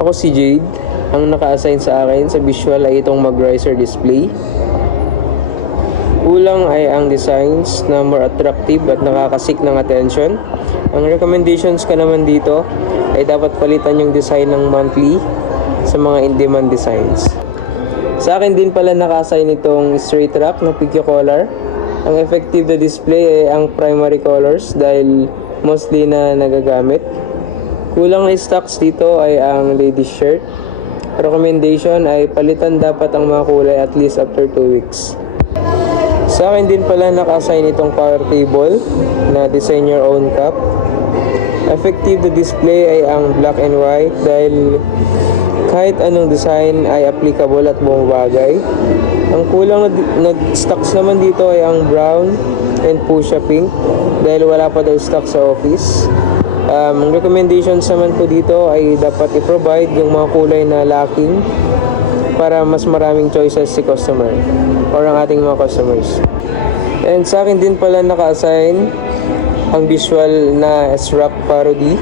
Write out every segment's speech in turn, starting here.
Ako si Jade. Ang naka-assign sa akin sa visual ay itong mag-riser display. Kulang ay ang designs na more attractive at nakakasik ng attention. Ang recommendations ko naman dito ay dapat palitan yung design ng monthly sa mga in-demand designs. Sa akin din pala naka-assign itong straight rack na PQ color. Ang effective na display ay ang primary colors dahil mostly na nagagamit. Kulang na stocks dito ay ang ladies shirt. Recommendation ay palitan dapat ang mga kulay at least after 2 weeks. Sa akin din pala naka-assign itong power table na design your own cup. Effective na display ay ang black and white dahil kahit anong design ay applicable at bumabagay. Ang kulang na stocks naman dito ay ang brown and fuchsia pink dahil wala pa daw stock sa office. Ang recommendations naman po dito ay dapat i-provide yung mga kulay na lacking para mas maraming choices si customer or ang ating mga customers. And sa akin din pala naka-assign ang visual na S-Rock parody.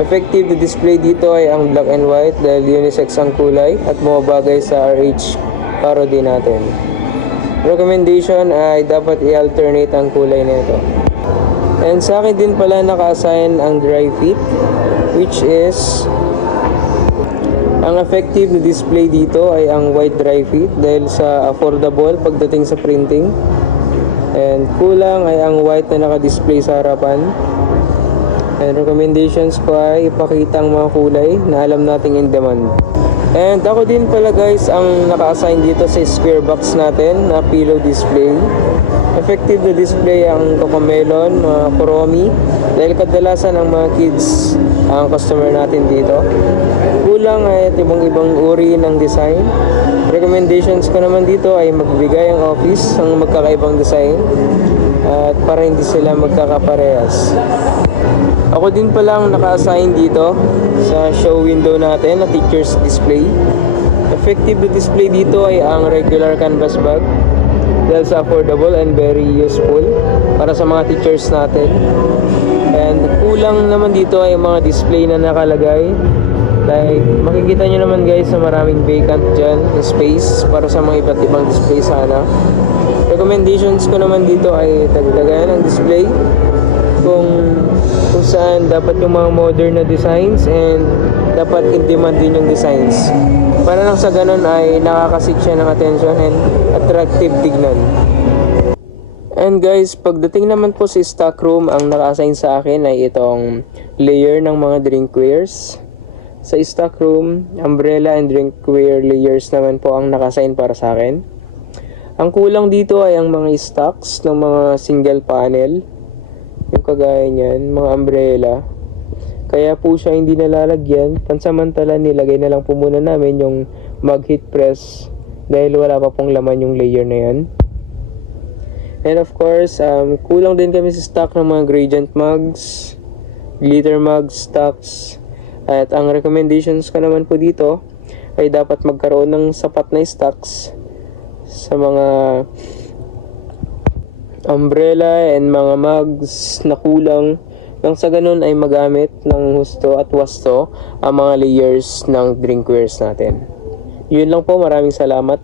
Effective na display dito ay ang black and white dahil unisex ang kulay at bumabagay sa RH parody natin. Recommendation ay dapat i-alternate ang kulay nito. And sa akin din pala naka-assign ang dry fit, which is ang effective na display dito ay ang white dry fit dahil sa affordable pagdating sa printing. And kulang ay ang white na naka-display sa harapan. And recommendations ko ay ipakita ang mga kulay na alam nating in demand. And ako din pala guys ang naka-assign dito sa square box natin na pillow display. Effective na display ang Cocomelon, Kuromi dahil kadalasan ang mga kids ang customer natin dito. Kulang ay ibang uri ng design. Recommendations ko naman dito ay magbigay ang office ng magkakaibang design at para hindi sila magkakaparehas. Ako din pala ang naka-assign dito sa show window natin na teacher's display. Effective na display dito ay ang regular canvas bag dahil sa affordable and very useful para sa mga teachers natin. And kulang naman dito ay mga display na nakalagay. Like, makikita nyo naman guys sa maraming vacant dyan na space para sa mga iba't ibang display sana. Recommendations ko naman dito ay dagdagan ang display kung saan dapat yung mga modern na designs and dapat in-demand din yung designs. Para lang sa ganun ay nakakasik siya ng attention and attractive tignan. And guys, pagdating naman po sa stock room, ang naka-assign sa akin ay itong layer ng mga drinkwares. Sa stock room, umbrella and drinkware layers naman po ang naka-assign para sa akin. Ang kulang dito ay ang mga stocks ng mga single panel. Yung kagaya niyan, mga umbrella. Kaya po siya hindi nalalagyan. Pansamantala nilagay na lang po muna namin yung mag heat press dahil wala pa pong laman yung layer na yan. And of course, kulang din kami sa stock ng mga gradient mugs, glitter mugs, stocks. At ang recommendations ko naman po dito ay dapat magkaroon ng sapat na stocks sa mga umbrella and mga mugs na kulang nang sa ganun ay magamit ng husto at wasto ang mga layers ng drinkwares natin. Yun lang po, maraming salamat.